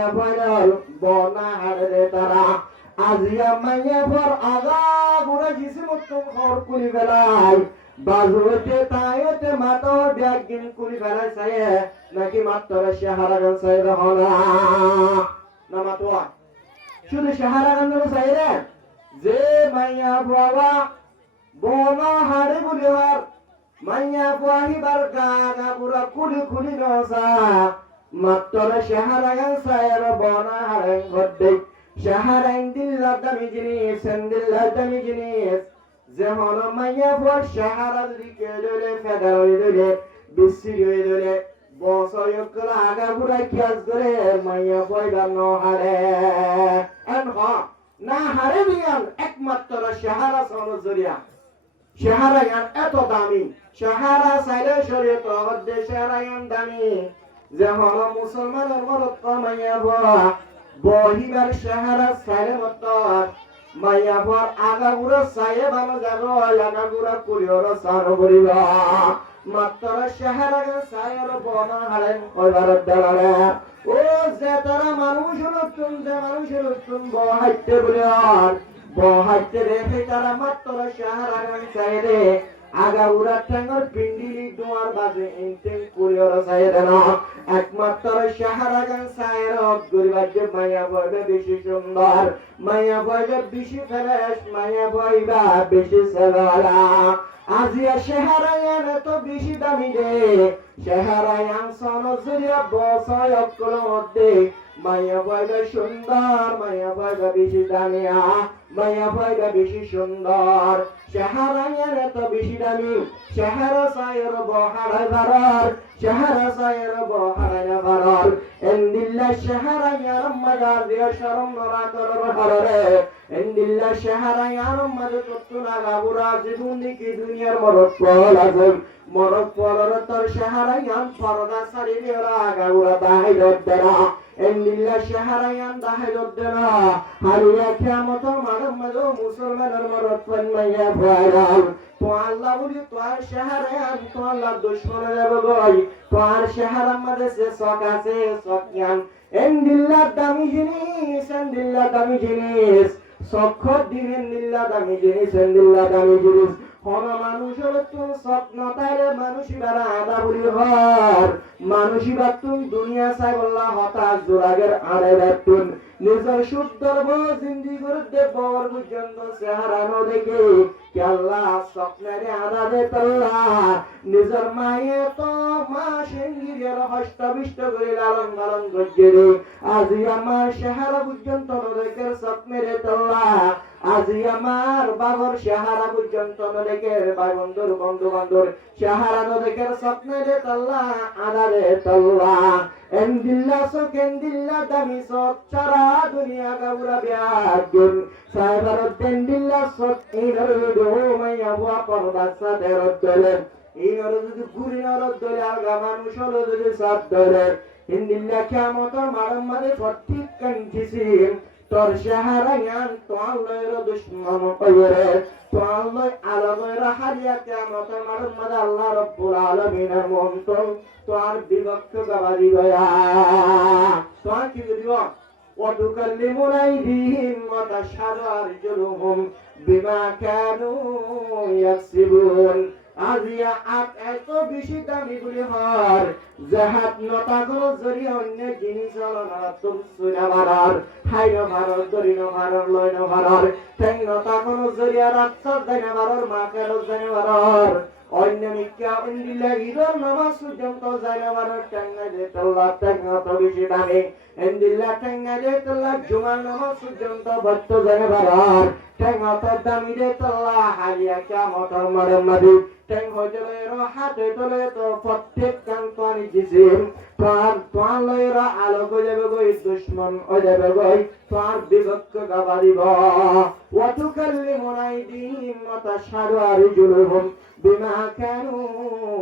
মাইয়া ফাইনাল বনা হারে তারা আজিয়া মাইয়া ফর আগা গুড়া জিসি মতন খর কুলি বেলাই বাজুতে তাইতে মাতো ব্যাগিন কুলি বেলাই সায়ে নাকি মাত্র শাহারাগান সাইদ হলা না মাতোয়া শুধু শাহারাগান সাইরে যে মাইয়া বাবা বনা হারে বুলিবার মাইয়া পাহিবার গাগা পুরা কুলি কুলি নসা মাত্র শাহারাগান সাইর বনা হারে ঘটে শাহারাইন দিল্লা দামি জিনিস সেন্দিল্লা দামি জিনিস যে হলো মাইয়া পর শাহারা দিকে দলে ফেদার হয়ে দলে বিশ্রী হয়ে দলে বছর আগা পুরা কিয়াস করে মাইয়া পয়গা ন হারে এন হ না হারে বিয়ান একমাত্র শাহারা সনো জরিয়া শাহারাগান এত দামি শাহারা সাইলে শরীয়ত হদ্দে শাহারাগান দামি যে হলো মুসলমানের মরদ কমাইয়া বহিবার শাহারা সাইলে মত মাইয়া পর আগা পুরা সাইয়ে ভালো যাবো আগা পুরা কুলিওর সার করিব মাত্র শাহারাগান সাইয়ের বনা হারেন কইবার দেলারে ও যে তারা মানুষ নতুন যে মানুষের নতুন বহাইতে বলে আর বহাইতে রেখে তারা মাত্র শাহারাগান সাইরে আগা উড়া ঠ্যাঙ্গর পিন্ডিলি দুয়ার বাজে ইনটেন কুলিওর সাইরে না একমাত্র শাহারাগান সাইর গরিবাজে মাইয়া বইবে বেশি সুন্দর মাইয়া বইবে বেশি ফ্রেশ মাইয়া বইবা বেশি সেবালা আজিয়া শাহারাগান তো বেশি দামি রে শাহারাগান সনজরিয়া বসয় অকল মধ্যে মাইয়া বইবে সুন্দর মাইয়া বইবে বেশি দামিয়া মাইয়া বইবে বেশি সুন্দর শাহারাগান তো বেশি দামি শাহারা সাইর বহাড়া বারার শাহারা সাইর বহাড়া বারার এন্দিল্লা শাহারাগান মাগাদিয়া শরম নরা করব হরে এন্দিল্লা শাহারাগান মাদ কতুনা গাবুরা জীবনী কি দুনিয়ার মরদ পল আছে মরদ পলর তোর শাহারাগান পরদা সারিরে গাবুরা বাহিরত দেরা এন্দিল্লা শাহারাগান বাহিরত দেরা হারিয়া কিয়ামত মারমদ মুসলমানের মরদ পন মাইয়া ভাইরাল তো আল্লাহ বলি তো আর শাহারাগান তো আল্লাহ দুশমন যাব গই তো আর শাহারা মধ্যে সে শক আছে শকিয়ান এন্দিল্লা দামি জিনিস এন্দিল্লা দামি জিনিস সক্ষ দিবেন দিল্লা দামি জিনিস এন্দিল্লা দামি জিনিস হন মানুষের তো স্বপ্ন তাইলে মানুষই বারা আদা বলি হর মানুষই বাতুন দুনিয়া চাই বললা হতাশ জোরাগের আড়ে বাতুন নিজের সুন্দর জিন্দি করে দেবর পর্যন্ত চেহারানো দেখে কে আল্লাহ স্বপ্নের আদা দে তাল্লা নিজের মায়ে তো মা সেঙ্গিরের হস্তবিষ্ট করে লালন পালন করছে রে আজি আমার চেহারা পর্যন্ত দেখে স্বপ্নের তাল্লা আজি আমার বাবার চেহারা পর্যন্ত দেখে ভাই বন্ধুর বন্ধু বান্ধব চেহারা দেখে স্বপ্নের তাল্লা আদা দে তাল্লা এন্দিল্লা সক এন্দিল্লা দামি সক সারা দুনিয়া কাবুরা বিয়াগুন সাইবার এন্দিল্লা সক ইনর দো মাইয়া বুয়া পরদাসা দেরত দলে ইনর যদি গুরি নরত দলে আগা মানুষ হলো যদি সাত দলে এন্দিল্লা কিয়ামত মারম মারে ফটিক কানকিসিম তোর শাহারাগান তো আল্লাহর দুশমন কইরে তো আল্লাহ আলামের হারিয়া কিয়ামত মারম মারে আল্লাহ রাব্বুল আলামিনের মন্তন তো আর বিভক্ত গাবারি গয়া তো আর কি দিব وتكلمنا أيديهم وتشهد أرجلهم بما كانوا يكسبون আজিয়া আট এত বেশি দামি বলি হর জাহাত নতাগুলো জরি অন্য জিনিস হলো না তুম সুরা ভারার হাইন ভারর দরি ন ভারর লয় ন ভারর ঠ্যাং নতাগুলো জরিয়া রাত দেন ভারর মা কেন জানে ভারর অন্য মিক্কা ইন্দিলা হিরর নামাজ পর্যন্ত যায় না ভারর ঠ্যাঙ্গা যে তল্লা ঠ্যাঙ্গা তো বেশি দামি ইন্দিলা ঠ্যাঙ্গা যে তল্লা জুমার নামাজ পর্যন্ত ভক্ত যায় ভারর ঠ্যাঙ্গা তো দামি যে তল্লা হারিয়া কিয়ামতের মারমাদি ঠ্যাং হজলে হাতে তোলে তো প্রত্যেক কান্তনি জিসিম তোর লয়রা আলো হয়ে যাবে গই দুশমন হয়ে যাবে গই তোর বিভক্ত গাবারিব ওয়াতুকাল্লিমুনা আইদিহিম ওয়া তাশহাদু আরজুলুহুম বিমা কানু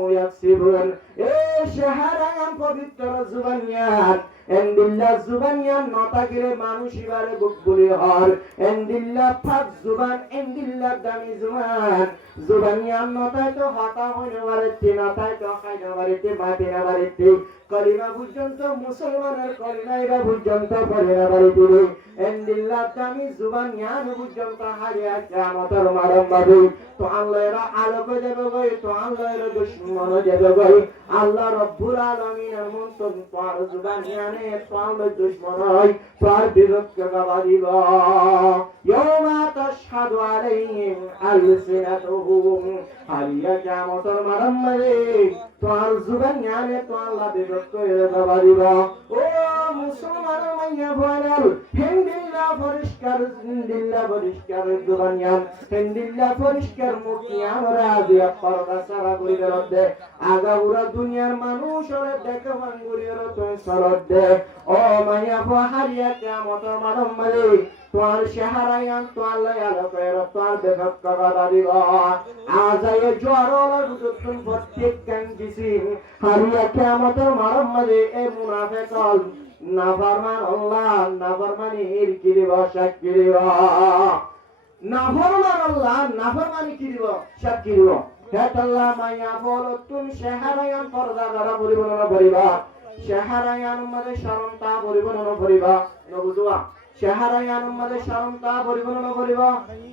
ইয়াকসিবুন এ শেহারায়ান পবিত্র জুবানিয়ান এন্দিল্লা জুবানিয়ান নতা গিরে মানুষ ইবারে বুকবুলি হর এন্দিল্লা ফাক জুবান এন্দিল্লা দামি জুবান জুবানিয়ান নতায় তো হতা হইনে বাড়িতে নতায় তো খাইনে বাড়িতে মাটিনা বাড়িতে কলিমা পর্যন্ত মুসলমানের কলিমাইরা পর্যন্ত পড়িনা বাড়িতে এন্দিল্লা দামি জুবানিয়ান পর্যন্ত হারিয়া কিয়ামতের মারম বাবু তো আল্লাহরা আলোক দেবে গই তো আল্লাহরা দুশমন দেবে গই আল্লাহ রব্বুল আলামিনের মন্তন তোর জুবানিয়ানে তোর দুশমন হয় তোর বিরক্ত গাবাদিব ইয়াউমা তাশহাদু আলাইহিম আলসিনাতুহুম হারিয়া কিয়ামতের মারম বাবু তোর জুবানিয়ানে তো আল্লাহ বিরক্ত গাবাদিব ও মুসলমান মাইয়া বলাল হিন্দিল্লা পরিষ্কার হিন্দিল্লা পরিষ্কার জুবানিয়ান হিন্দিল্লা পরিষ্কার মুখিয়ান রাজিয়া পরদা সারা করিবে রদ্দে আগাউরা দুনিয়ার মানুষ ওরে দেখে ভাঙ্গুরির তো সরদ দে ও মাইয়া হারিয়া কিয়ামতের মারম মালিক তোর শেহারায়ান তো আল্লাহ আলোকের তোর বেগত করা দিব আজায়ে জোয়ারর বুতুন প্রত্যেক কাঙ্গিসি হারিয়া কিয়ামতের মারম মালিক এ মুনাফিকল নাফরমান আল্লাহ নাফরমানির কি দিব সাক্ষী দিব নাফরমান আল্লাহ নাফরমানি কি দিব সাক্ষী দিব হেতাল্লাহ মাইয়া বলতুন শেহারায়ান পর্দা দ্বারা পরিবর্তন করিবা শেহারায়ান মধ্যে শরমতা পরিবর্তন করিবা নবুদুয়া শেহারায়ান মধ্যে শরমতা পরিবর্তন করিবা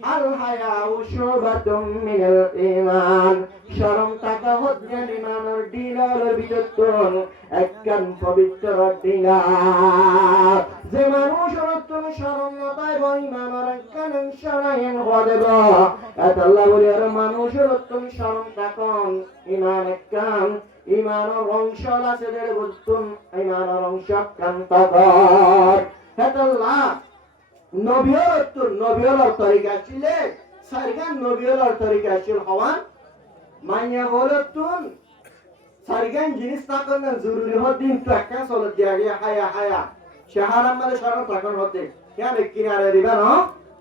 আল হায়াউ শুবাতুম মিনাল ঈমান শরমতা হচ্ছে ঈমানের ডিলার ভিতর একখান পবিত্র ডিলার যে মানুষ তুমি শরমতায় ঈমানের একখান শরণায়ন হয়ে দেব আল্লাহ বলে আর মানুষের তুমি শরমতা কোন ঈমান একখান ঈমানের অংশ আছে যে বুঝতুম ঈমানের অংশ কান্তাগর হেতাল্লাহ নবিয়র তরিকা ছিল সারগান নবিয়র তরিকা ছিল হওয়ান মাইয়া বলতুন সারগান জিনিস না করলে জরুরি হদিন তো একটা চলে দিয়ে হায়া হায়া শাহার আমাদের শরণ তখন হতে কেন কিনারে দিবা না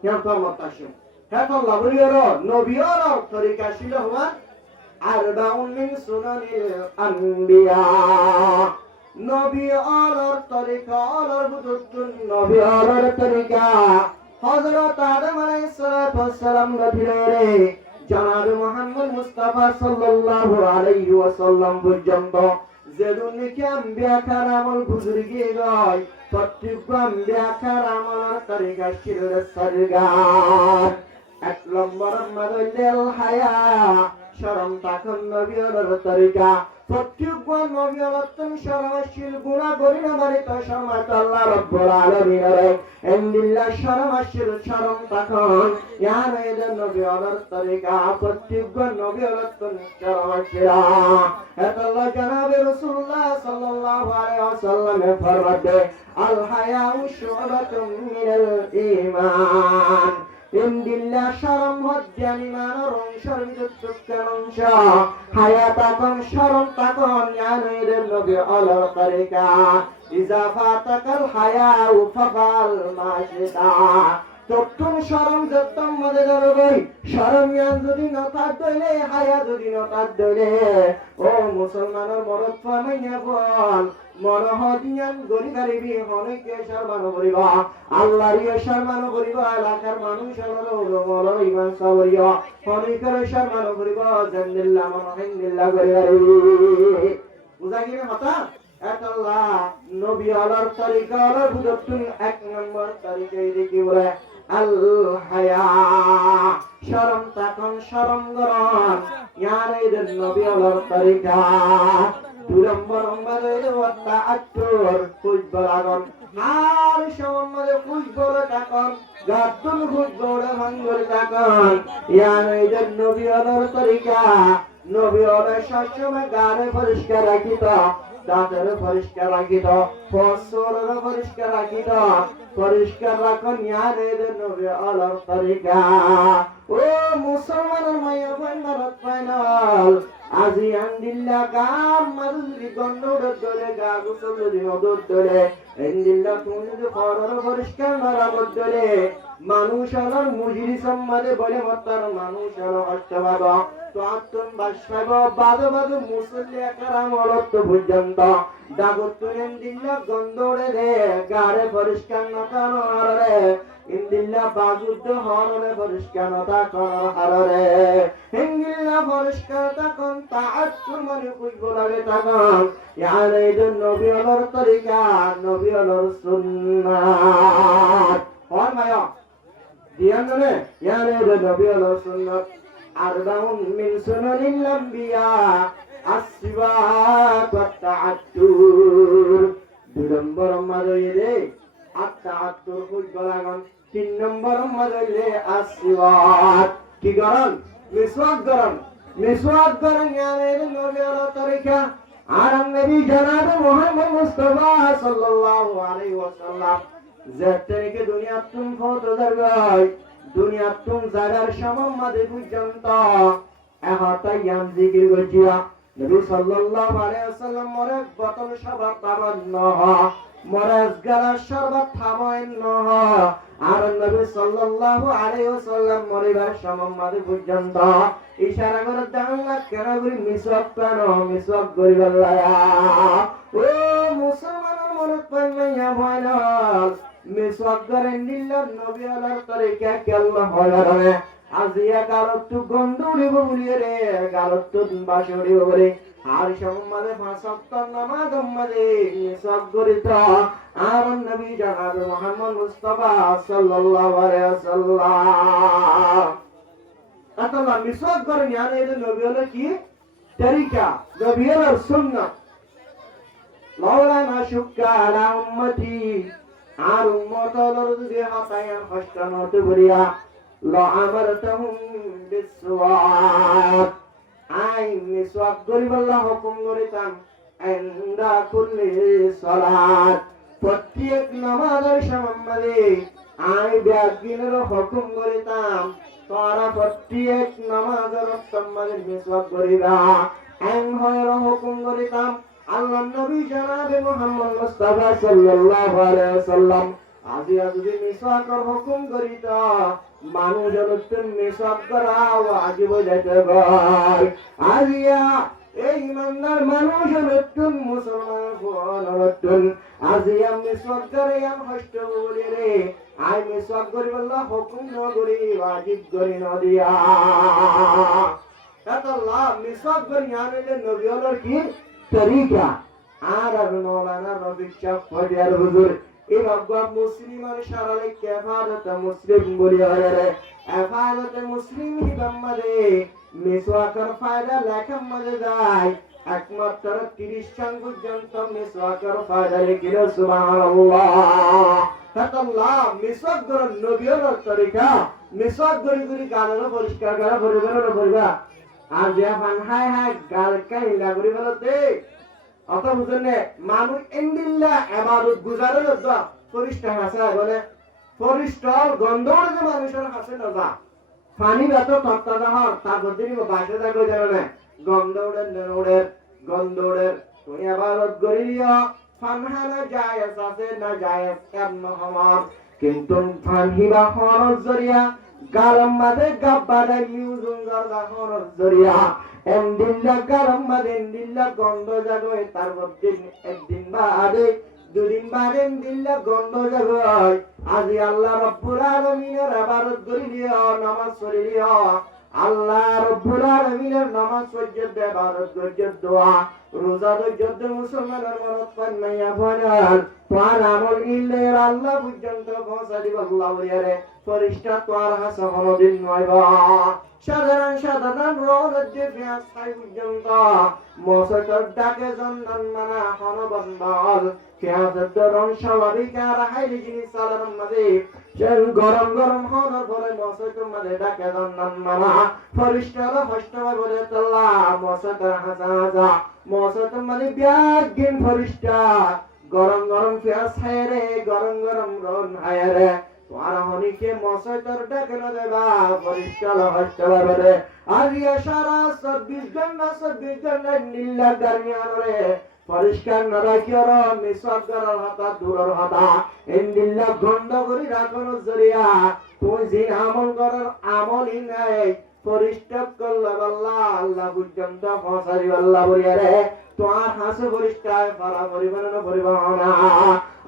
কেন তো মতাশম হেতাল্লাহ বলিয়র নবিয়র তরিকা ছিল হওয়ান আরবাউন মিন সুনানিল আম্বিয়া নবী আলার তরিকা আলার বুতুন নবী আলার তরিকা হযরত আদম আলাইহিস সালাতু ওয়াস সালাম নবীরে জনাব মুহাম্মদ মুস্তাফা সাল্লাল্লাহু আলাইহি ওয়াসাল্লাম পর্যন্ত যে দুনিয়া আম্বিয়া কারামল গুজরে গিয়ে গয় প্রত্যেক আম্বিয়া কারামলের তরিকা ছিল সরগার এক নম্বর মাদাইল হায়া শরম তাকন নবী আলার তরিকা প্রত্যেক নবী আলাতন শরমশীল গুনাহ করি না বাড়ি তো শরমাত আল্লাহ রাব্বুল আলামিনের ইন্দিল্লাহ শরমশীল শরম তখন ইয়ানের নবী আলার তরিকা প্রত্যেক নবী আলাতন শরমশীল আল্লাহ জনাবে রাসূলুল্লাহ সাল্লাল্লাহু আলাইহি ওয়াসাল্লামে ফরমাতে আল হায়াউ শুবাতুম মিনাল ঈমান ইন্দিল্লাহ শরম হচ্ছে ঈমানের অংশের ভিতর অংশ হায়া তাকন শরম তাকন ইয়ানের নবী আলার তরিকা ইজাফা তাকাল হায়াউ ফাকাল মাশিতা তখন শরম যতম মধ্যে ধরবই শরম ইয়ান যদি নতার দইলে হায়া যদি নতার দইলে ও মুসলমানের মরদ ফামাইয়া বল মনহদিয়ান গরিবারিবি হনকে সম্মান করিব আল্লাহর সম্মান করিব এলাকার মানুষ হলো ঈমান সাবরিয়া হনকে সম্মান করিব জান্নাল্লাহ মানহিল্লাহ গরিবারিবি বুঝা গিয়ে কথা আল্লাহ নবী আলার তরিকা আলার বুঝতুন এক নম্বর তরিকায় দেখি বলে আল হায়া শরম তখন শরম গরম ইয়ানের নবী আলার তরিকা দুই নম্বর ওয়াত্তা আত্তর খুশবর আগন আর সম্বন্ধে খুশবর তাকন গাতুন খুশবর ভাঙ্গর তাকন ইয়ানের নবী আলার তরিকা নবী আলার সবসময় গানে পরিষ্কার রাখিত দাঁতের পরিষ্কার রাখিত ফসরের পরিষ্কার রাখিত পরিষ্কার রাখুন ইয়ানের নবী আলার তরিকা ও মুসলমানের মায়া ফাইনাল আজি আন্দিল্লা গাম মারুলি গন্ডর দরে গা গুসল যদি মদর দরে এন্দিল্লা তুমি যদি খরর পরিষ্কার নরামত দরে মানুষ হলার মুজিরি সম্মাদে বলে মতার মানুষ হলো অষ্টবাদ তো আত্মন বাসাব বাদো বাদো মুসল্লি একরাম অলত্ত পর্যন্ত ডাগতুন এন্দিল্লা গন্ডরে রে গাড়ে পরিষ্কার নকানো হারে ইন্দিল্লা বাজুদ্দ হররে পরিষ্কার নতা কোন হারে হিঙ্গিল্লা পরিষ্কার তখন তাআত্তুর মনে কইবো লাগে তখন ইয়ারে ইদুন নবী হলর তরিকা নবী হলর সুন্নাত হল মায়া দিয়ান নে ইয়ারে ইদুন নবী হলর সুন্নাত আরবাউন মিন সুনানিল আম্বিয়া আসওয়াত ওয়াত তাআত্তুর দুই নম্বর মাদইরে আত্মাত্তর কইবো লাগান তিন নম্বর মাদইরে আসওয়াত কি করেন মিসওয়াক করেন ইয়ারে নবী হলর তরিকা আর নবী জনাব মুহাম্মদ মুস্তাফা সাল্লাল্লাহু আলাইহি ওয়াসাল্লাম যেতে দুনিয়া তুম ফটো দরগাই দুনিয়া তুম জাগার সমমাদে পর্যন্ত এহতায়াম জিকির গজিয়া নবী সাল্লাল্লাহু আলাইহি ওয়াসাল্লাম মরে বোতল সবাব পাবন্ন মরাজ গালা শরবত থামাইন নহ আর নবী সাল্লাল্লাহু আলাইহি ওয়াসাল্লাম মরিবার সমমাদে পর্যন্ত ইশারা করে দাঁড়া কেন করি মিসওয়াক পানো মিসওয়াক করিবাল্লায়া ও মুসলমানের মনে পাইয়া ভয়নাল মিসওয়াক করেন দিল্লার নবী আলার তরিকা কেল্লা হলারে আজিয়া গালত গন্ধ উড়িব বলিয়ে রে গালত বাস উড়িব বলে আর সম্মানে ফাঁসক্ত নামাজ মাঝে মিসওয়াক করিত আর নবী জনাব মুহাম্মদ মুস্তাফা সাল্লাল্লাহু আলাইহি ওয়াসাল্লাম আল্লাহ মিসওয়াক করেন ইয়ারে নবী হলো কি তরিকা নবী হলো সুন্নাত মাওলানা শুক্কা আলা উম্মতি আর উম্মত হলো যদি হাতায়ান হস্তানত করিয়া লা আমারতাহুম বিসওয়াক আই মিসওয়াক করিবাল্লাহ হুকুম করিতাম ইনদা কুল্লি সালাত প্রত্যেক নামাজের সময়ে আই ব্যাগিনের হুকুম করিতাম তোরা প্রত্যেক নামাজের সময়ে মিসওয়াক করিবা এন হয় হুকুম করিতাম আল্লাহ নবী জনাবে মুহাম্মদ মুস্তাফা সাল্লাল্লাহু আলাইহি ওয়াসাল্লাম আজিয়া যদি মিসওয়াকের হুকুম করিত মানুষের তুমি মিসওয়াক করা ওয়াজিব যেতে ভাই আজিয়া এই ইমানদার মানুষের তুমি মুসলমান হওয়ার আজিয়া মিসওয়াক করে আম হস্ত বলি রে আই মিসওয়াক করিবাল্লাহ হুকুম ন করি ওয়াজিব করি ন দিয়া আল্লাহ মিসওয়াক করি আনলে নবী হলোর কি তরিকা আর মৌলানা রবি শাহ ফজিয়ার হুজুর এই ভগবান মুসলিমান সারালে কেফারত মুসলিম বলি হরে এফারত মুসলিম হিবাম্মাদে মিসওয়াকের ফায়দা লেখা মধ্যে যায় একমাত্র 30 সং পর্যন্ত মিসওয়াকের ফায়দা লিখিল সুবহানাল্লাহ আল্লাহ মিসওয়াক করার নবীর তরিকা মিসওয়াক করি গালের পরিষ্কার করা পরিবা আর যে ফান হাই হাই গাল কাইলা করি বলতে অত বুঝনে মানুষ ইন্দিল্লা ইবাদত গুজারের দোয়া পরিষ্কার আছে বলে পরিষ্কার গন্ধর যে মানুষের হাসে না যা পানি এত তত্তা দাহর তার বদিনি বাসে থাকো জানে গন্ধরের নড়ের গন্ধরের তুমি ইবাদত করিও ফানহানা জায়েজ আছে না জায়েজ কেমন হমার কিন্তু ফানহিবা হরজ জরিয়া গারম মাদে গাব্বারে মিউজুন জারদা হরজ জরিয়া এন্দিল্লা গারম মাদে এন্দিল্লা গন্ধ জাগো তার বদিন একদিন বাদে দুদিন বাদে এন্দিল্লা গন্ধ জাগো আজি আল্লাহ রাব্বুল আলামিনের ইবাদত করিও নামাজ পড়িও আল্লাহ রাব্বুল আলামিনের নামাজ সজ্জদ ইবাদত সজ্জদ দোয়া রোজা সজ্জদ মুসলমানের মনত পান্নায়া ভনাল তোর আমল ইল্লে আল্লাহ পর্যন্ত পৌঁছা দিব আল্লাহ বলিয়ারে ফরিস্তা তোর হাসা হনদিন নয়বা সাধারণ রোজে ফিয়াস খাই পর্যন্ত মসজিদ ডাকে জন্নান মানা হনবন্দল ফিয়াসের দরন স্বাভাবিকা রাহাইলি জিনিস সালাম মাদে যেন গরম গরম হওয়ার পরে মসজিদ মাদে ডাকে জন্নান মানা ফরিস্তারা হস্তবা বলে তাল্লা মসজিদ হাসা হাসা মসজিদ মাদে ব্যাগিন ফরিস্তা গরম গরম ফিয়াস হায়রে গরম গরম রন হায়রে তোমার হনিকে মসজিদের ডাকে না দেবা পরিষ্কার হচ্ছে বলে আর ইয়া সারা 24 ঘন্টা নীলা গার্মিয়ানরে পরিষ্কার না রাখিওর মিসওয়াক করার হাতা দূরের হাতা ইন্দিল্লা গন্ধ করি রাখোর জরিয়া তুই যে আমল করার আমলই নাই পরিষ্কার করলে আল্লাহ আল্লাহ পর্যন্ত পৌঁছারি আল্লাহ বলিয়া রে তোমার হাসে পরিষ্কার পারা পরিমাণ পরিবহনা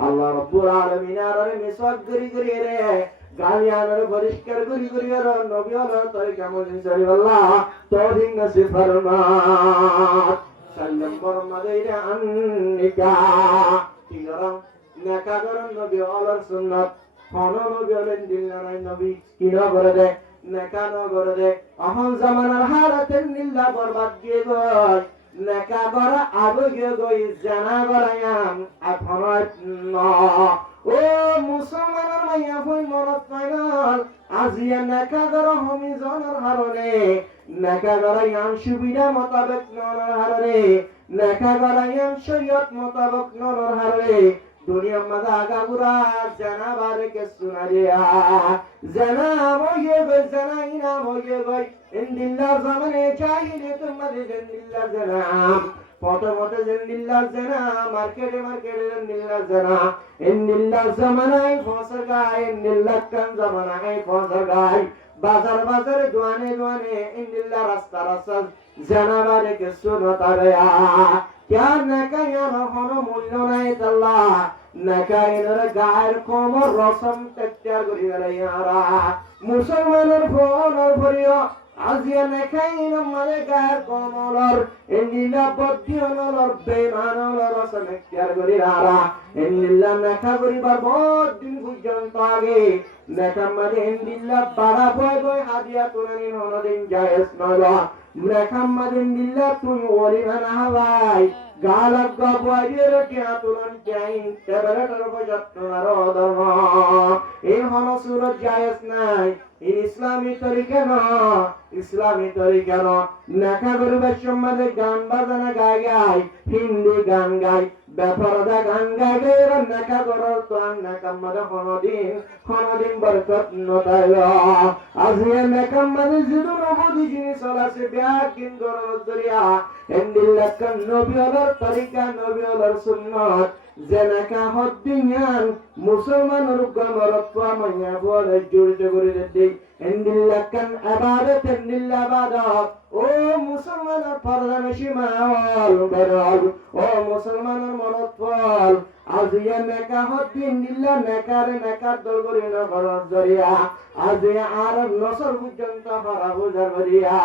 আল্লাহ রব্বুল আলামিন আর মিসওয়াক করি করি রে গালিয়ানের পরিষ্কার করি করি আর নবী আল্লাহ তরিকা মজিন সরি আল্লাহ তৌফিক নসিব ফরমাত সাল্লাম বরমাদাইরে আন্নিকা কিগরা নেকা করন নবী আল্লাহর সুন্নাত হন নবী হলেন দিলনারাই নবী কিনা করে দে নেকা ন করে দে অহন জামানার হারাতে নিল্লা বরবাদ গিয়ে গয় নেকা করা আগে গিয়ে গই জানা করায়াম আপনার ও মুসলমানের মাইয়া হই মরত পাইনাল আজিয়া নেকা করা হমি জনের হারনে নেকা করায়াম সুবিধা মোতাবেক নর হারনে নেকা করায়াম শরীয়ত মোতাবেক নর হারনে দুনিয়া মাঝে আগাগুরা জানা বারে কে সুনারিয়া জানা ময়ে বে জানা ইনা ময়ে বে ইন্দিল্লা জামানে চাহিলে তোমাদের জিন্দিল্লা জানা পথে জিন্দিল্লা জানা মার্কেটে জিন্দিল্লা জানা ইন্দিল্লা জামানায় ফসর গায় ইন্দিল্লা কান জামানায় ফসর গায় বাজারে দোয়ানে ইন্দিল্লা রাস্তা জানা বারে কে সুনতারিয়া क्या नकाया हनो मूल्य নাই তাল্লা নকায়ের গায়ের কোমর রসম ত্যাগ করি গলাইয়ারা মুসলমানের ফোনর ভরিও আজিয়া নকায়ের মানে গায়ের কোমলর এন্দিলা বদ্দিয়নর বেমানর রসম ত্যাগ করি রারা এন্দিলা নকা করিবার বহুত দিন পর্যন্ত আগে নকা মানে এন্দিলা বাড়া বয় হাদিয়া তুলনি হনদিন জায়েজ নয় Muhammad billah tu wali mana hawai galak gabwajir kya tulan jain tabara tarfajat narodama in hono surat jayas nai in islami tarika no naka gurbe shumade gan bazana gayai hindi gan gai beparada gan gai naka goror tuan naka mada hono din barkat notaya azye naka mada zidu nobudi jini solase biakin goror duriya endilakkan nobiolar tarika nobiolar sunnat jenaka hoddinyan musulmanur gamarotwa manya bole jurte guridedi endilakkan abadat endillabada o musulmanar pardanashimawal barag o musulmanar morotwal aziya naka hoddin dilla nakar dolgorina baraz dariya aziya arab nosar bujjanta harabu zarbariya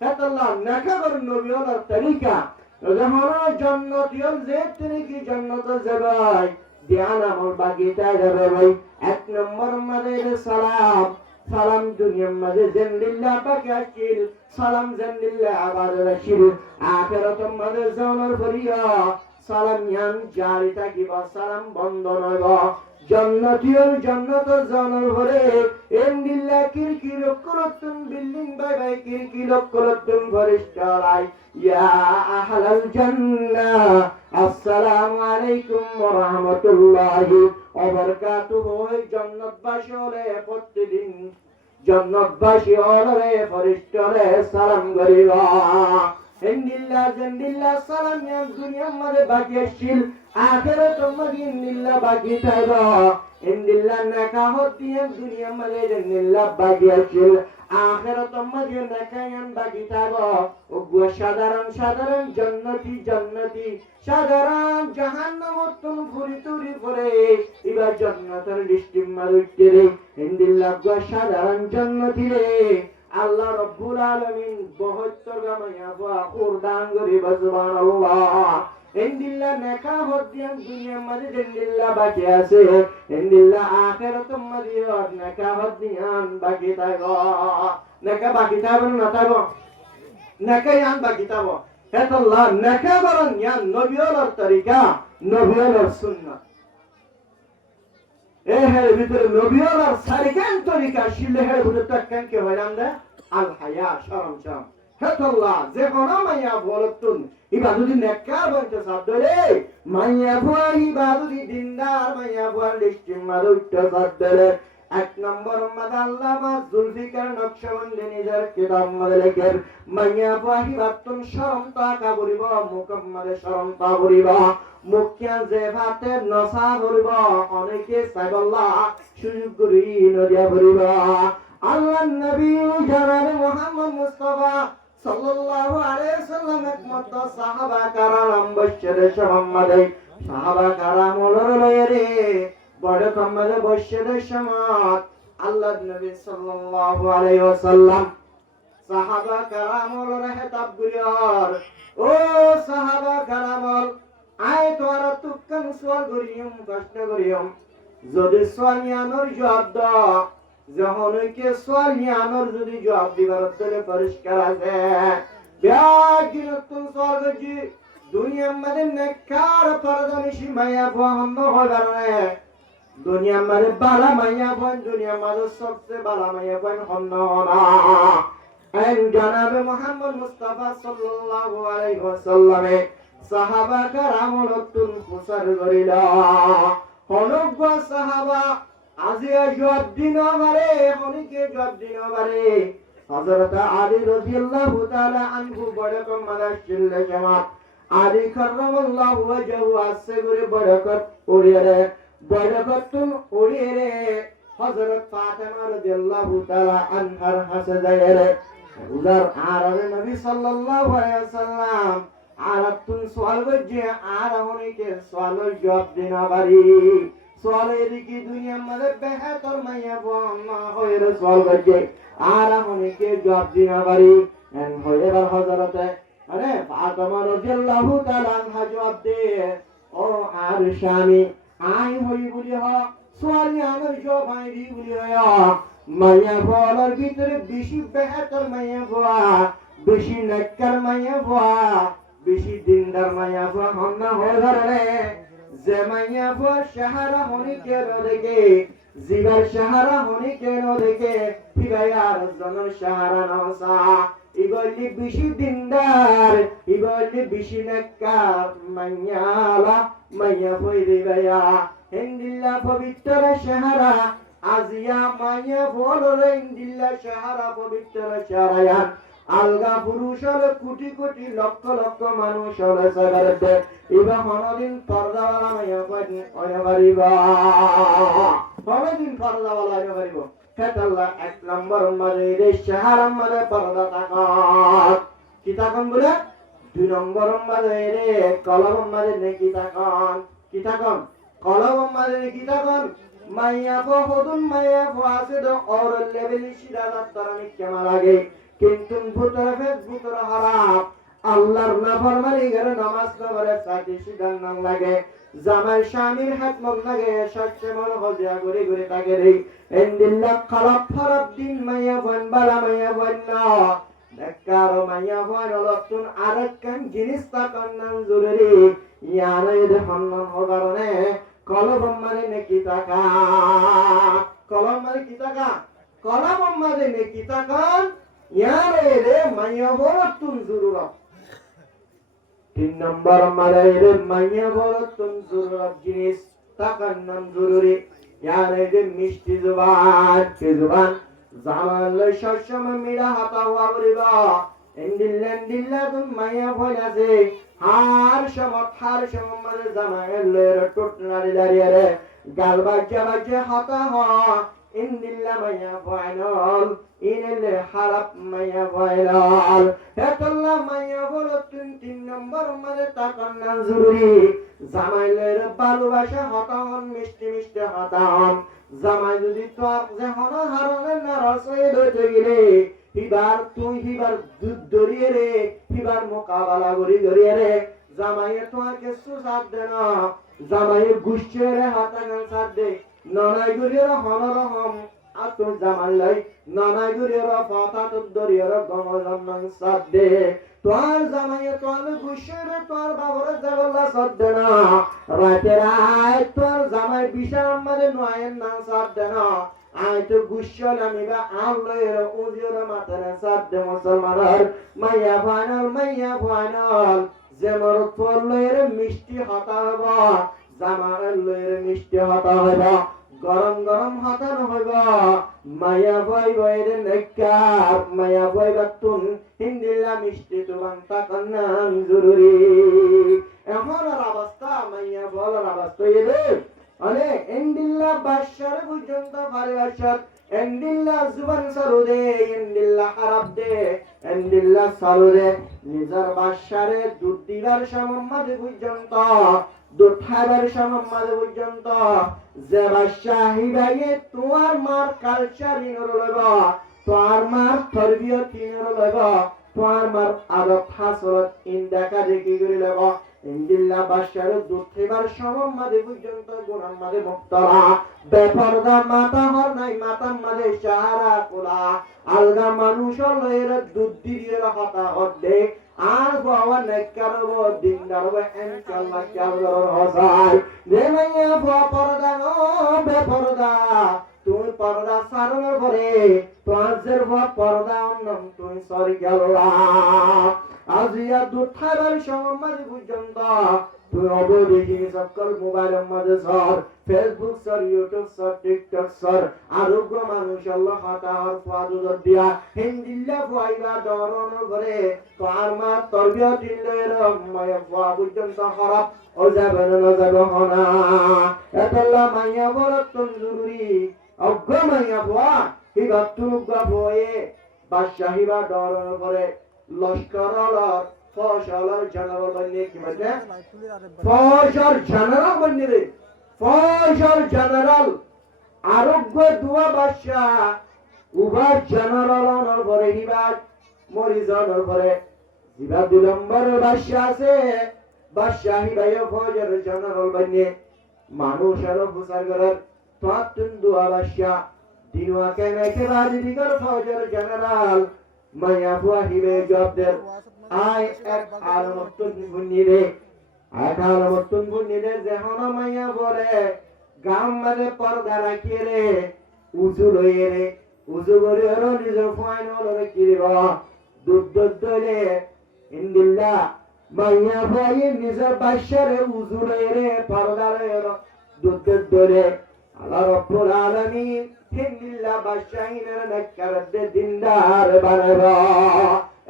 katallah nakabar nobiolar tarika Rahana jannat yal zetne ki jannat zabai ध्यान আমল বাকিটা যাবে ভাই এক নম্বর মাঝে সালাম দুনিয়ার মাঝে জিন্দিল্লাহ বাকি আছিল সালাম জিন্দিল্লাহ আবার রাখিল আখিরাত মাঝে জানার পরিয়া সালাম ইয়ান জারি থাকিব সালাম বন্ধ নয় জান্নাতির জান্নাত জানার পরে ইন্দিল্লাহ কিরকির করতুন বিল্ডিং বাই কিরকির করতুন ফেরেশতারাই ইয়া আহলাল জান্নাহ আসসালামু আলাইকুম ওয়া রাহমাতুল্লাহি ওয়া বারাকাতুহু জান্নাতবাসী হলে প্রতিদিন জান্নাতবাসী হলে ফেরেশতারা সালাম করিবা ইন্দিল্লাহ জিন্দিল্লাহ সালাম ইয়ান দুনিয়ার মধ্যে বাকি আছিল আখিরাত মধ্যে ইন্দিল্লাহ বাকি থাকবে ইন্দিল্লাহ নাকাহত দিয়ে দুনিয়ার মধ্যে জিন্দিল্লাহ বাকি আছিল আখিরাত মধ্যে নাকায়ান বাকি থাকবে ওগো সাধারণ জান্নাতি সাধারণ জাহান্নামত ফুরি পরে এবার জান্নাতের লিস্টে মারুতে রে ইন্দিল্লাহ গো সাধারণ জান্নাতি রে আল্লাহ রাব্বুল আলামিন 72 গামায়া কুরবান করিব সুবহানাল্লাহ ইন্দিল্লাহ নেকা হদিয়ান দুনিয়ার মধ্যে জিন্দিল্লাহ বাকি আছে ইন্দিল্লাহ আখিরাত মধ্যে নেকা হদিয়ান বাকি থাকবে নেকা বাকি থাকবে না থাকবে নেকা ইয়ান বাকি থাকবে হেতাল্লাহ নেকা বরন ইয়ান নবিয়র তরিকা নবিয়র সুন্নাত এহের ভিতরে নবিয়র সারিকান তরিকা শিলেহের ভিতরে তাকান কে হইলাম দে আল হায়া শরম হেতল্লা যে হনা মাইয়া বলতুন ইবাদুদি নেককার বলতে সাদরে মাইয়া ভুয়া ইবাদুদি দিনদার মাইয়া ভুয়া লিস্টিম মাদুট্ট সাদরে এক নম্বর মাদ আল্লামা জুলফিকার নকশবন্দি নিজের কিতাব মধ্যে লেখেন মাইয়া ভুয়া ইবাদতুন শরম তাকা করিব মুকম্মলে শরম তা করিব মুখিয়া যে ভাতে নসা করিব অনেকে সাইবাল্লাহ সুযোগ করি নদিয়া করিব আল্লাহ নবী জনাবে মুহাম্মদ মুস্তাফা সাল্লাল্লাহু আলাইহি ওয়াসাল্লাম একমত সাহাবা কারাম বশরে মোহাম্মদে সাহাবা কারাম লরে বড় কম্মলে বশরে সমাত আল্লাহ নবী সাল্লাল্লাহু আলাইহি ওয়াসাল্লাম সাহাবা কারাম লরে হেতাব গুরিয়র ও সাহাবা কারাম আয় তোরা তুক্কান সওয়াল করিয়ম প্রশ্ন করিয়ম যদি সোয়ালিয়ানোর জবাব দাও যখনকে সোয়ালিয়ানোর যদি জবাব দিবার তলে পরিষ্কার আছে ব্যাগিনতুন স্বর্গজি দুনিয়ার মধ্যে নেককার পরদানিশি মায়া বহন হবার না দুনিয়ার মধ্যে বালা মায়া বহন দুনিয়ার মধ্যে সবচেয়ে বালা মায়া বহন হন না আন জনাবে মুহাম্মদ মুস্তাফা সাল্লাল্লাহু আলাইহি ওয়াসাল্লামে সাহাবা কারামতুন কুসার করিলা হনগ্য সাহাবা আজিয়া জবাব দিন আমারে হনিকে জবাব দিন আমারে হযরত আলী রাদিয়াল্লাহু তাআলা আনহু বড় কম মাদাশিল জামাত আলী কাররামাল্লাহু ওয়াজহু আসে করে বরকত ওড়িয়ে বরকতুন ওড়িয়ে হযরত ফাতেমা রাদিয়াল্লাহু তাআলা আনহার হাসদায়ে উদার আরবে নবী সাল্লাল্লাহু আলাইহি ওয়াসাল্লাম আরাতুন সওয়াল গজে আর হনিকে সওয়ালের জবাব দিন আমারে সওয়ালের কি দুনিয়ার মধ্যে বেহতর মাইয়া বন্না হইর সওয়াল গজে আর হনিকে জবাব দিন আমারে এন হইবার হযরতে আরে ফাতেমা রাদিয়াল্লাহু তাআলা আনহা জবাব দে ও আর স্বামী আই হই বলি হ সোয়ালি আমার জবাব আই দি বলি হ মাইয়া বলার ভিতরে বেশি বেহতর মাইয়া বয়া বেশি নেককার মাইয়া বয়া বেশি দিনদার মাইয়া বয়া হন্না হয়ে ধরে যে মাইয়া বয়া সাহারা হনিকে দেখে জিগার সাহারা হনিকে দেখে ফিরাইয়ার জনের সাহারা নসা ইগলি বেশি দিনদার ইগলি বেশি নেককার মাইয়ালা মাইয়া বই দিবায়া হিন্দিল্লা পবিত্র সাহারা আজিয়া মাইয়া বলরে হিন্দিল্লা সাহারা পবিত্র সারায়ান আলগা পুরুষ হলে কোটি কোটি লক্ষ লক্ষ মানুষ হলে সাগরতে ইবা হনদিন পর্দাওয়ালা মাইয়া পারিবা হনদিন পর্দাওয়ালা পারিব হেতাল্লা এক নম্বর মারে রে সাহারা মারে পর্দা তাকাত কি তাকান বলে দুই নম্বর মারে রে কলম মারে নে কি তাকান কি তাকান কলম মারে কি তাকান মাইয়া বহুদুন মাইয়া আছে তো और लेवल শিরাদাত তারানি কেমন লাগে কিন্তু ভুতরে ভুতরে হারাম আল্লাহর নাফরমানি করে নামাজ না পড়ে সাথে শিদান নাম লাগে জামাই স্বামীর হাত মন লাগে সত্যে মন হজিয়া করে করে থাকে রে ইনদিল্লাহ খারাপ খারাপ দিন মাইয়া বন বালা মাইয়া বন না বেকার মাইয়া বন লতুন আরেকখান জিনিস তাকান নাম জরুরি ইয়ারে হন্নন হবারনে কলম মানে নেকি তাকা কলম মানে কি তাকা কলম মানে নেকি তাকান ইয়ারে রে মাইয়া বরতুন জরুরত তিন নম্বর মানে রে মাইয়া বরতুন জরুরত জিনিস তাকান নাম জরুরি ইয়ারে রে মিষ্টি জবান কি জবান জামাল সবসময় মিরা হাতা হওয়া বলিবা ইন্দিল্লা তুম মাইয়া ভয়নাছে হার সমত মানে জামাইলের টুটনারি দাঁড়িয়ে গাল বাজ্যে হাতা হ ইন্দিল্লা মাইয়া ভয়নল ইনেলে হারাপ মাইয়া ভয়নল হেতল্লা মাইয়া বলো তিন নম্বর মানে তাকান না জরুরি জামাইলের ভালোবাসা হতাহন মিষ্টি মিষ্টি হতাহন জামাই যদি তোর যে হন হারনের না রসই ধরতে গেলে হিবার তুই হিবার দুধ ধরিয়ে রে হিবার মোকাবেলা করি ধরিয়ে রে জামাইয়ের তোমাকে সুসাদ দে না জামাইয়ের গুষ্ঠের হাতা গান সাদ দে ননাই গুরিয়ের হনরহম আর তোর জামাই লাই ননাই গুরিয়ের পাতা তোর ধরিয়ের গমজন্মান সাদ দে তোর জামাইয়ের তোর গুষ্ঠের তোর বাবর জাগল্লা সাদ দে না রাতে রাত তোর জামাই বিশাল মানে নয়ের নাম সাদ দে না আয় তো গুসল আমি বা আল্লাহর উজির মাতারে সাদ মুসলমানের মাইয়া ফাইনাল যে মরত পড়লের মিষ্টি হতা হব জামার লয়ের মিষ্টি হতা হব গরম গরম হতা নহব মায়া ভাই বাইরে নেকার মায়া ভাই বাতুন হিন্দিলা মিষ্টি তুবাং তাকান্নান জরুরি এমন অবস্থা মাইয়া বলার অবস্থা এরে আরে এন্ডিল্লা বাদশার পর্যন্ত ভালোবাসার এন্ডিল্লা জুবান সারুদে এন্ডিল্লা আরব দে এন্ডিল্লা সারুদে নিজের বাদশারে দুধ দিবার সম্মাদে পর্যন্ত দুধ খাইবার সম্মাদে পর্যন্ত যে বাদশাহ হিবাইয়ে তোমার মার কালচার ইনর লইব তোমার মার তরবিয়ত ইনর লইব তোমার মার আদব হাসরত ইন দেখা দেখি করে লইব ইন্দিল্লা বাদশার দুধ খাইবার সম্মাদে পর্যন্ত গুনার মাঝে মুক্তরা বেপরদা মাথা হর নাই মাথার মাঝে সাহারা কোলা আলগা মানুষ লয়ের দুধ দিয়ে হতা হদ্দে আর বাবা নেককার হবো দিনদার হবো ইনশাআল্লাহ কিয়ামতের হসাই রে মাইয়া পরদা নো বেপরদা তুই পরদা সারনের পরে তোর পরদা অন্যম তুই সরি গেল্লা আজিয়া দুধ খাইবার সম্মাদে পর্যন্ত তুই অবদেখি সকল মোবাইলের মাঝে সর ফেসবুক সর ইউটিউব সর টিকটক সর আরোগ্য মানুষ আল্লাহ হতাহর ফাদুদর দিয়া হিন্দিল্লা ফুয়াইবা দরন করে তো আর মা তরবিয়ত ইল্লের মায়া ফুয়া পর্যন্ত খারাপ ও যাবে না যাবে হনা এতলা মাইয়া বরতন জরুরি অজ্ঞ মাইয়া ফুয়া হিবা তুগা ফুয়ে বাদশাহিবা দরন করে লস্করলর ফসলর জেনারেল বন্যে কি বলতে ফসল জেনারেল বন্যে রে ফসল জেনারেল আরোগ্য দুয়া বাদশাহ উভা জেনারেল অনর পরে হিবা মরিজনর পরে হিবা দুই নম্বর বাদশাহ আছে বাদশাহ হিবায় ফসল জেনারেল বন্যে মানুষের প্রচার করার তত্তুন দুয়া বাদশাহ দিনওয়া কেনে কে বাজি দিগর ফসল জেনারেল মায়া ফুয়া হিবে জবদের আই এক আলমতুন গুনিরে আলমতুন গুনিরে যেহন মায়া বলে গাম মাঝে পর্দা রাখিয়ে রে উজু লইয়ে রে উজু করে ওর নিজ ফাইনাল রে কিরিব দুধ দলে ইন্দিল্লা মায়া ফুয়া নিজ বাদশারে উজু লইয়ে রে পর্দা লইয়ে দুধ দলে আল্লাহ রাব্বুল আলামিন হিন্দিল্লা বাদশাহিনের নেককারদের দিনদার বানাবা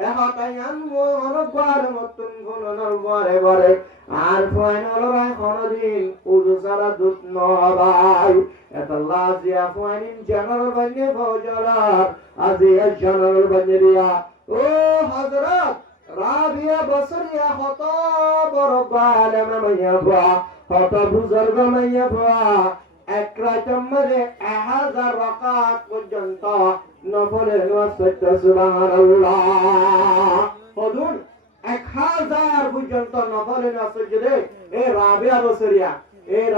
এহতায়ান মনবার মতন গুণনর বরে বরে আর ফাইনাল রায় কোনদিন উজু সারা দুধ নবাই এত লাজিয়া ফাইনিন জেনারেল বনে ফৌজলার আজিয়া জেনারেল বনে দিয়া ও হযরত রাবিয়া বসরিয়া হত বড় আলেম মাইয়া বা হত বুজুর্গ মাইয়া বা এক রাতের মধ্যে 1000 রাকাত পর্যন্ত নফলের নামাজ পড়তে সুবহানাল্লাহ হদুন 1000 পর্যন্ত নফলের নামাজ পড়তে এই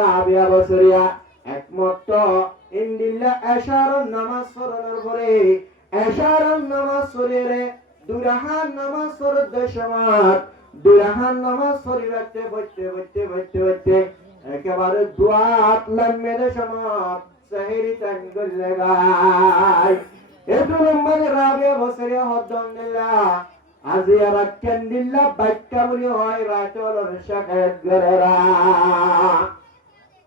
রাবিয়া বসরিয়া একমাত্র ইন্দিল্লা এশারন নামাজ পড়ার পরে এশারন নামাজ পড়ে দুরাহান নামাজ পড়তে সময় দুরাহান নামাজ পড়তে একেবারে দুয়াত লম্মের সমাপ সাহেরি টাইম করলে গায় এতো লম্বারে রাবিয়া বসরিয়া হদ্দুল্লাহ আজিয়া রাক্কান্দিল্লাহ বাক্কা বলি হয় রাচলর শাকায়াত গরেরা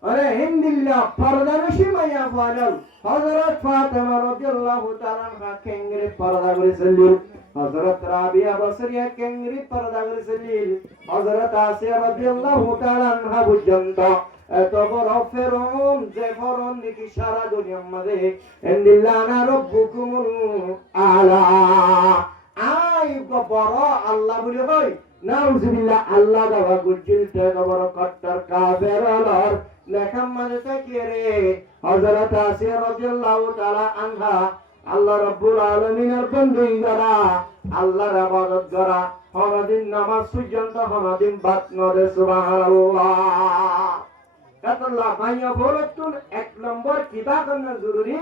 আরে হিন্দিল্লাহ পর্দানশী মাইয়া ফানাল হযরত ফাতেমা রাদিয়াল্লাহু তাআলা আনহা কেঙ্গরে পর্দা করেছিলেন হযরত রাবিয়া বসরিয়া কেঙ্গরি পর্দা করেছিলেন হযরত আসিয়া রাদিয়াল্লাহু তাআলা আনহা পর্যন্ত এত বড় ফেরন যে ফেরন নাকি সারা দুনিয়ার মধ্যে ইন্দিল্লাহ না রব্বুকুমুল আলা আই বড় আল্লাহ বলি হয় নাউজুবিল্লাহ আল্লাহ দাওয়া গুজিল তে বড় কট্টর কাফের আলার লেখাম মানে তাকিয়ে রে হযরত আসিয়া রাদিয়াল্লাহু তাআলা আনহা আল্লাহ রাব্বুল আলামিনের বন্ধুই যারা আল্লাহর ইবাদত যারা হরদিন নামাজ পর্যন্ত হরদিন বাত নরে সুবহানাল্লাহ আল্লাহ ভাইয়া বলতুন এক নম্বর কিতাব না জরুরি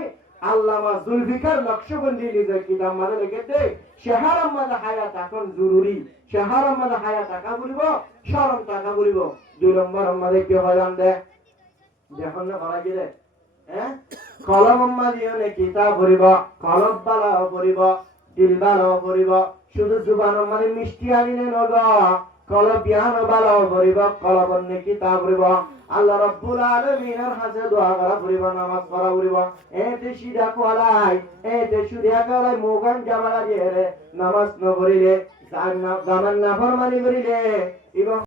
আল্লামা জুলফিকার নকশবন্দি নিজের কিতাব মানে লিখেছে শাহরাম মাদা হায়াত এখন জরুরি শাহরাম মাদা হায়াত টাকা বলিব শরম টাকা বলিব দুই নম্বর আমাদের কি হয় জানতে যখন না মারা গেলে হ্যাঁ কলম মালিয়নে কিতাব পড়িব কলম বালা পড়িব দিল বালা পড়িব শুধু জুবান মানে মিষ্টি আনিনে নগ কলম বিয়ানো বালা পড়িব কলম অন্য কিতাব পড়িব আল্লাহ রাব্বুল আলামিনের হাতে দোয়া করা পড়িব নামাজ পড়া পড়িব এতে সিধা কোলাই এতে সুরিয়া কোলাই মোগান জামালা দিয়ে নামাজ ন পড়িলে জামান না ফরমানি করিলে এবং